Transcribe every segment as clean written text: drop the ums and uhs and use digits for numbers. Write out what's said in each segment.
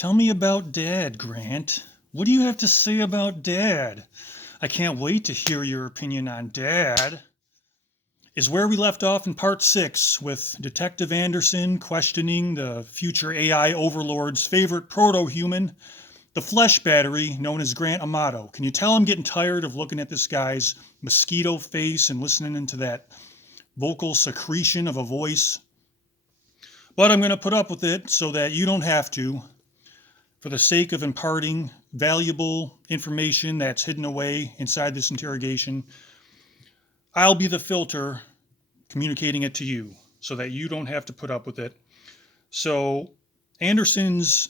Tell me about Dad, Grant. What do you have to say about Dad? I can't wait to hear your opinion on Dad. Is where we left off in part 6 with Detective Anderson questioning the future AI overlord's favorite proto-human, the flesh battery known as Grant Amato. Can you tell I'm getting tired of looking at this guy's mosquito face and listening into that vocal secretion of a voice? But I'm going to put up with it so that you don't have to, for the sake of imparting valuable information that's hidden away inside this interrogation. I'll be the filter communicating it to you so that you don't have to put up with it. So Anderson's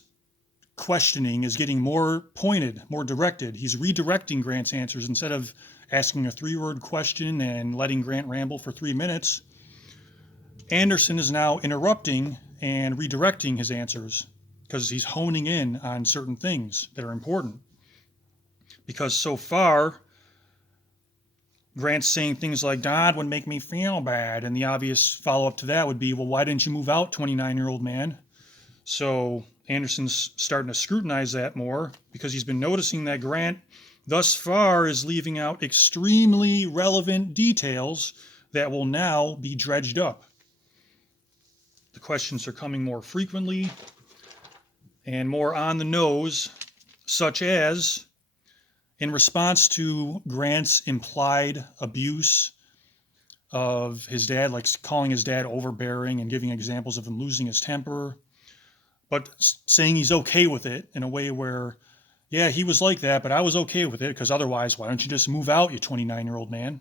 questioning is getting more pointed, more directed. He's redirecting Grant's answers instead of asking a 3-word question and letting Grant ramble for 3 minutes. Anderson is now interrupting and redirecting his answers because he's honing in on certain things that are important. Because so far, Grant's saying things like, Dad would make me feel bad. And the obvious follow-up to that would be, well, why didn't you move out, 29-year-old man? So Anderson's starting to scrutinize that more because he's been noticing that Grant thus far is leaving out extremely relevant details that will now be dredged up. The questions are coming more frequently and more on the nose, such as, in response to Grant's implied abuse of his dad, like calling his dad overbearing and giving examples of him losing his temper, but saying he's okay with it in a way where, yeah, he was like that, but I was okay with it because otherwise, why don't you just move out, you 29-year-old man?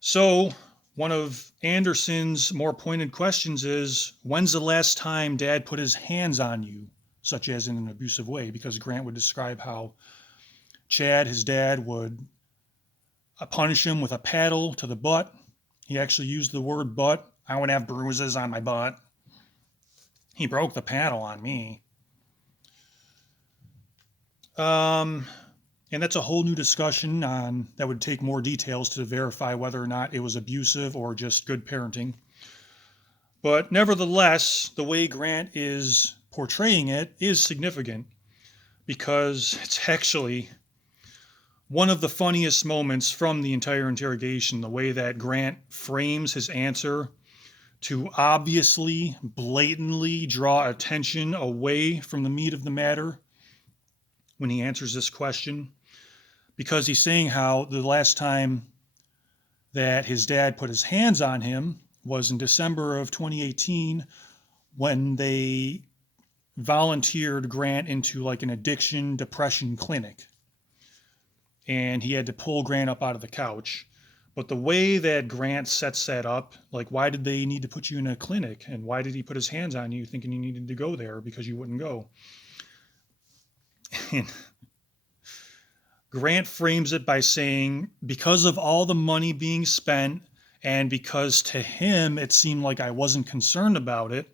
So one of Anderson's more pointed questions is, when's the last time Dad put his hands on you, such as in an abusive way? Because Grant would describe how Chad, his dad, would punish him with a paddle to the butt. He actually used the word butt. I would have bruises on my butt. He broke the paddle on me. And that's a whole new discussion on that would take more details to verify whether or not it was abusive or just good parenting. But nevertheless, the way Grant is portraying it is significant because it's actually one of the funniest moments from the entire interrogation, the way that Grant frames his answer to obviously, blatantly draw attention away from the meat of the matter when he answers this question. Because he's saying how the last time that his dad put his hands on him was in December of 2018 when they volunteered Grant into like an addiction depression clinic. And he had to pull Grant up out of the couch. But the way that Grant sets that up, like, why did they need to put you in a clinic? And why did he put his hands on you thinking you needed to go there because you wouldn't go? And Grant frames it by saying, because of all the money being spent and because to him it seemed like I wasn't concerned about it,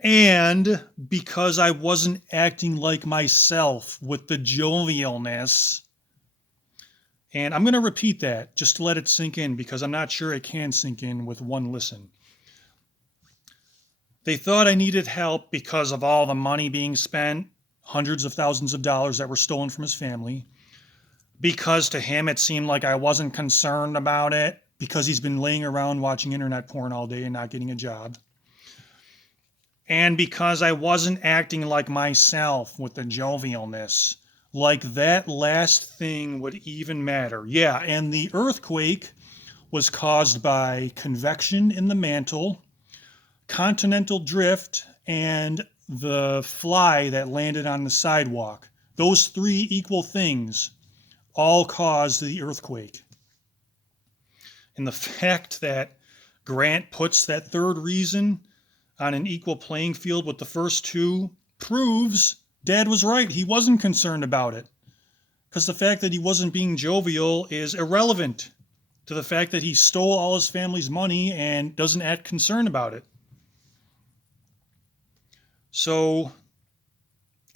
and because I wasn't acting like myself with the jovialness. And I'm going to repeat that just to let it sink in because I'm not sure it can sink in with one listen. They thought I needed help because of all the money being spent, hundreds of thousands of dollars that were stolen from his family, because to him it seemed like I wasn't concerned about it, because he's been laying around watching internet porn all day and not getting a job, and because I wasn't acting like myself with the jovialness. Like that last thing would even matter. Yeah, and the earthquake was caused by convection in the mantle, continental drift, and the fly that landed on the sidewalk. Those 3 equal things all caused the earthquake. And the fact that Grant puts that 3rd reason on an equal playing field with the first 2 proves Dad was right. He wasn't concerned about it. Because the fact that he wasn't being jovial is irrelevant to the fact that he stole all his family's money and doesn't act concerned about it. So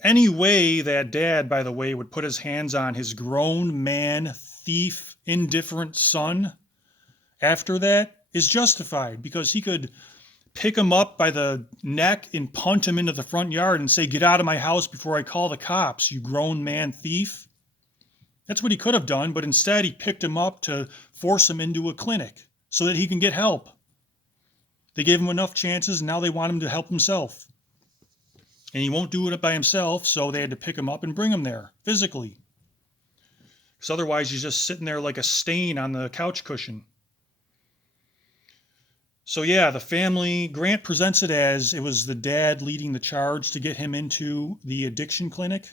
any way that Dad, by the way, would put his hands on his grown man, thief, indifferent son after that is justified because he could pick him up by the neck and punt him into the front yard and say, "Get out of my house before I call the cops, you grown man thief." That's what he could have done, but instead he picked him up to force him into a clinic so that he can get help. They gave him enough chances, and now they want him to help himself. And he won't do it by himself, so they had to pick him up and bring him there physically. Because otherwise he's just sitting there like a stain on the couch cushion. So yeah, the family, Grant presents it as it was the dad leading the charge to get him into the addiction clinic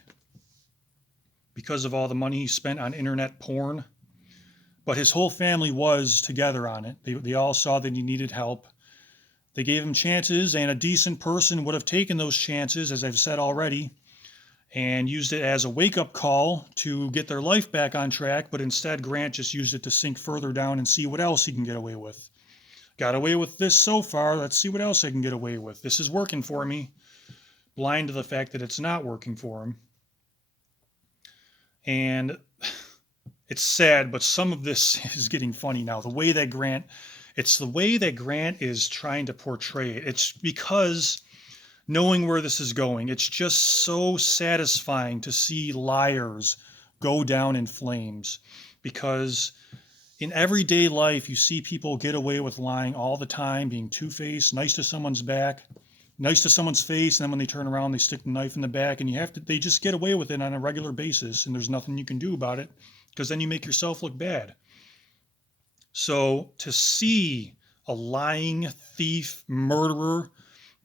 because of all the money he spent on internet porn. But his whole family was together on it. They all saw that he needed help. They gave him chances, and a decent person would have taken those chances, as I've said already, and used it as a wake-up call to get their life back on track. But instead, Grant just used it to sink further down and see what else he can get away with. Got away with this so far, let's see what else I can get away with. This is working for me. Blind to the fact that it's not working for him. And it's sad, but some of this is getting funny now. It's the way that Grant is trying to portray it. It's because knowing where this is going, it's just so satisfying to see liars go down in flames. Because in everyday life, you see people get away with lying all the time, being two-faced, nice to someone's back, nice to someone's face, and then when they turn around, they stick the knife in the back, and they just get away with it on a regular basis, and there's nothing you can do about it, because then you make yourself look bad. So to see a lying thief, murderer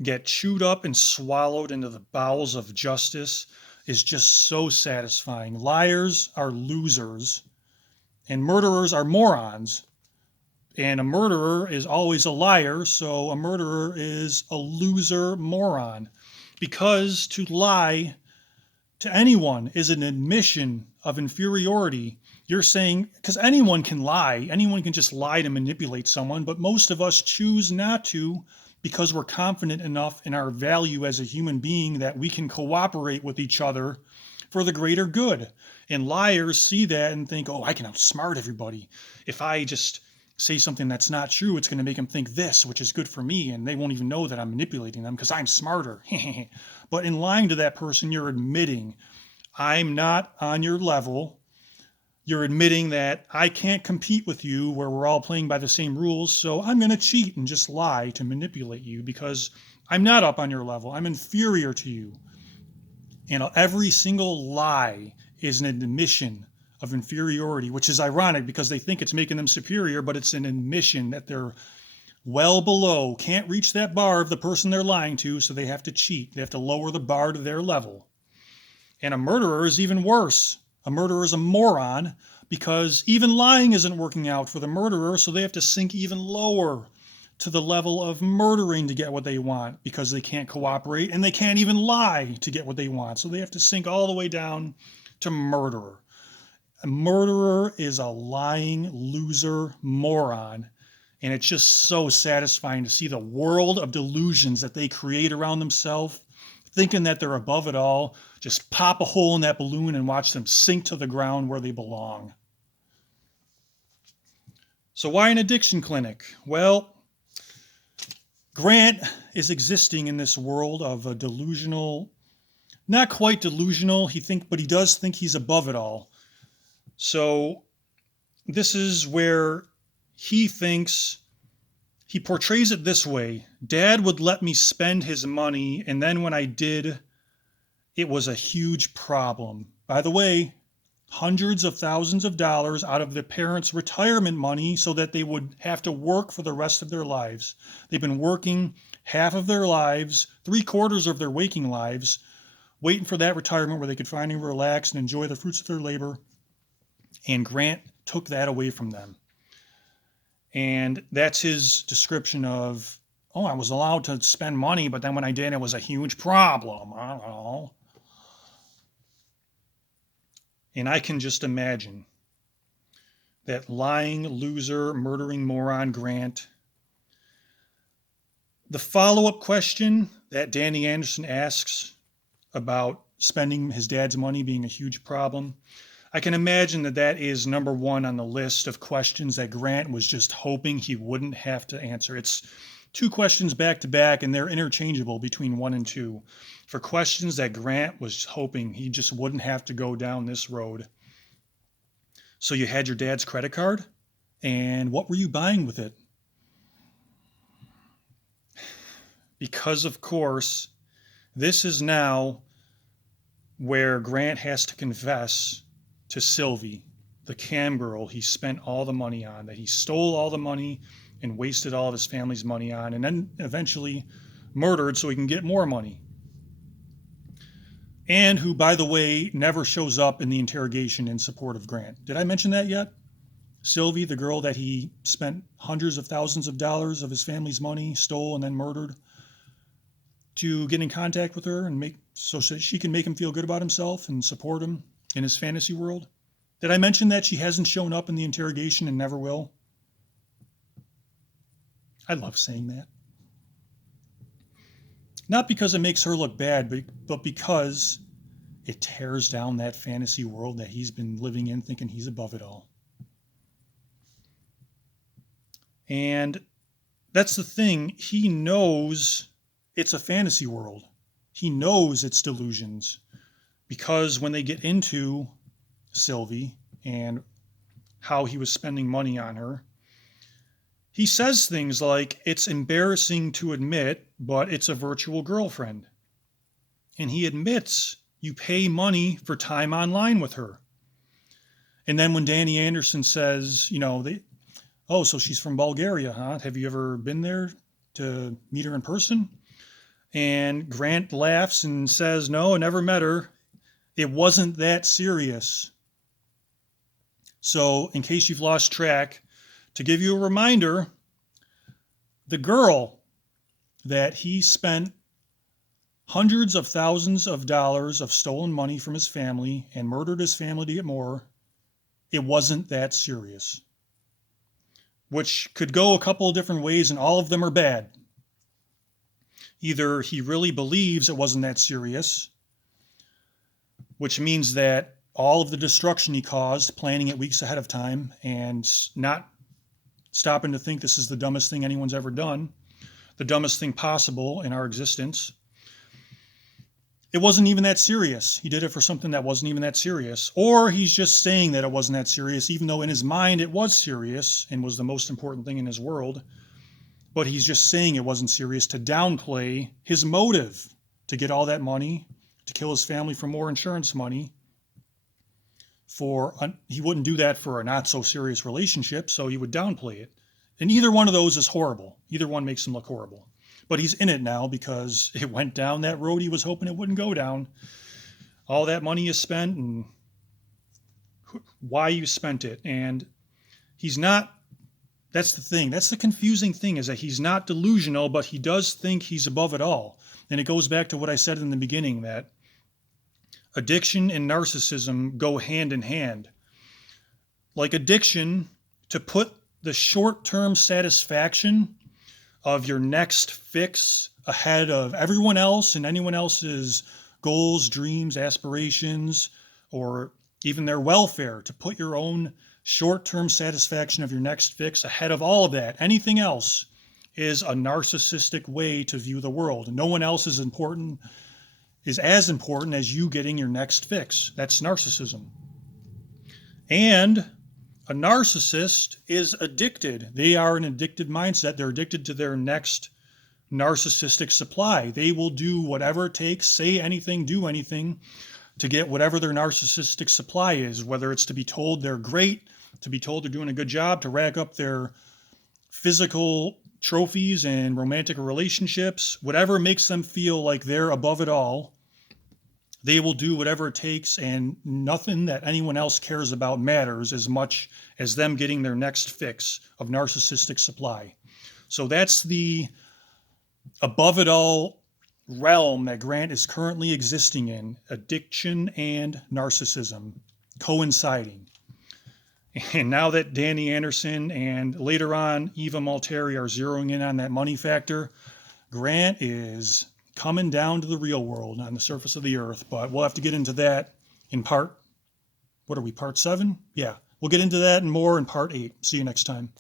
get chewed up and swallowed into the bowels of justice is just so satisfying. Liars are losers, and murderers are morons. And a murderer is always a liar, so a murderer is a loser moron. Because to lie to anyone is an admission of inferiority. You're saying, because anyone can lie, anyone can just lie to manipulate someone, but most of us choose not to because we're confident enough in our value as a human being that we can cooperate with each other for the greater good. And liars see that and think, oh, I can outsmart everybody. If I just say something that's not true, it's going to make them think this, which is good for me, and they won't even know that I'm manipulating them because I'm smarter. But in lying to that person, you're admitting, I'm not on your level. You're admitting that I can't compete with you where we're all playing by the same rules, so I'm going to cheat and just lie to manipulate you because I'm not up on your level. I'm inferior to you. And every single lie is an admission of inferiority, which is ironic because they think it's making them superior, but it's an admission that they're well below, can't reach that bar of the person they're lying to, so they have to cheat. They have to lower the bar to their level. And a murderer is even worse. A murderer is a moron because even lying isn't working out for the murderer, so they have to sink even lower to the level of murdering to get what they want because they can't cooperate and they can't even lie to get what they want. So they have to sink all the way down to murderer. A murderer is a lying loser moron, and it's just so satisfying to see the world of delusions that they create around themselves, thinking that they're above it all. Just pop a hole in that balloon and watch them sink to the ground where they belong. So why an addiction clinic? Well, Grant is existing in this world of a delusional, not quite delusional, but he does think he's above it all. So this is where he thinks, he portrays it this way: Dad would let me spend his money, and then when I did, it was a huge problem. By the way, hundreds of thousands of dollars out of the parents' retirement money so that they would have to work for the rest of their lives. They've been working half of their lives, 3/4 of their waking lives, waiting for that retirement where they could finally relax and enjoy the fruits of their labor. And Grant took that away from them. And that's his description of, oh, I was allowed to spend money, but then when I did, it was a huge problem. I don't know. And I can just imagine that lying, loser, murdering moron Grant. The follow-up question that Danny Anderson asks about spending his dad's money being a huge problem, I can imagine that is number one on the list of questions that Grant was just hoping he wouldn't have to answer. It's two questions back to back, and they're interchangeable between 1 and 2 for questions that Grant was hoping he just wouldn't have to go down this road. So you had your dad's credit card, and what were you buying with it? Because, of course, this is now where Grant has to confess to Sylvie, the cam girl he spent all the money on, that he stole all the money and wasted all of his family's money on, and then eventually murdered so he can get more money. And who, by the way, never shows up in the interrogation in support of Grant. Did I mention that yet? Sylvie, the girl that he spent hundreds of thousands of dollars of his family's money, stole, and then murdered, to get in contact with her and make so she can make him feel good about himself and support him in his fantasy world. Did I mention that she hasn't shown up in the interrogation and never will? I love saying that. Not because it makes her look bad, but because it tears down that fantasy world that he's been living in, thinking he's above it all. And that's the thing. He knows it's a fantasy world. He knows it's delusions. Because when they get into Sylvie and how he was spending money on her, he says things like, it's embarrassing to admit, but it's a virtual girlfriend. And he admits you pay money for time online with her. And then when Danny Anderson says, oh, so she's from Bulgaria, huh? Have you ever been there to meet her in person? And Grant laughs and says, no, I never met her. It wasn't that serious. So in case you've lost track, to give you a reminder, the girl that he spent hundreds of thousands of dollars of stolen money from his family and murdered his family to get more, it wasn't that serious. Which could go a couple of different ways, and all of them are bad. Either he really believes it wasn't that serious, which means that all of the destruction he caused, planning it weeks ahead of time and not stopping to think this is the dumbest thing anyone's ever done, the dumbest thing possible in our existence. It wasn't even that serious. He did it for something that wasn't even that serious. Or he's just saying that it wasn't that serious, even though in his mind it was serious and was the most important thing in his world. But he's just saying it wasn't serious to downplay his motive to get all that money, to kill his family for more insurance money. He wouldn't do that for a not so serious relationship, so he would downplay it. And either one of those is horrible. Either one makes him look horrible. But he's in it now because it went down that road he was hoping it wouldn't go down. All that money is spent and why you spent it. And he's not, that's the thing. That's the confusing thing, is that he's not delusional, but he does think he's above it all. And it goes back to what I said in the beginning, that addiction and narcissism go hand in hand. Like addiction, to put the short-term satisfaction of your next fix ahead of everyone else and anyone else's goals, dreams, aspirations, or even their welfare, to put your own short-term satisfaction of your next fix ahead of all of that, anything else, is a narcissistic way to view the world. No one else is as important as you getting your next fix. That's narcissism. And a narcissist is addicted. They are an addicted mindset. They're addicted to their next narcissistic supply. They will do whatever it takes, say anything, do anything to get whatever their narcissistic supply is, whether it's to be told they're great, to be told they're doing a good job, to rack up their physical trophies and romantic relationships, whatever makes them feel like they're above it all. They will do whatever it takes, and nothing that anyone else cares about matters as much as them getting their next fix of narcissistic supply. So that's the above it all realm that Grant is currently existing in, addiction and narcissism coinciding. And now that Danny Anderson and later on Eva Malteri are zeroing in on that money factor, Grant is coming down to the real world on the surface of the earth. But we'll have to get into that in part 7? Yeah, we'll get into that and more in part 8. See you next time.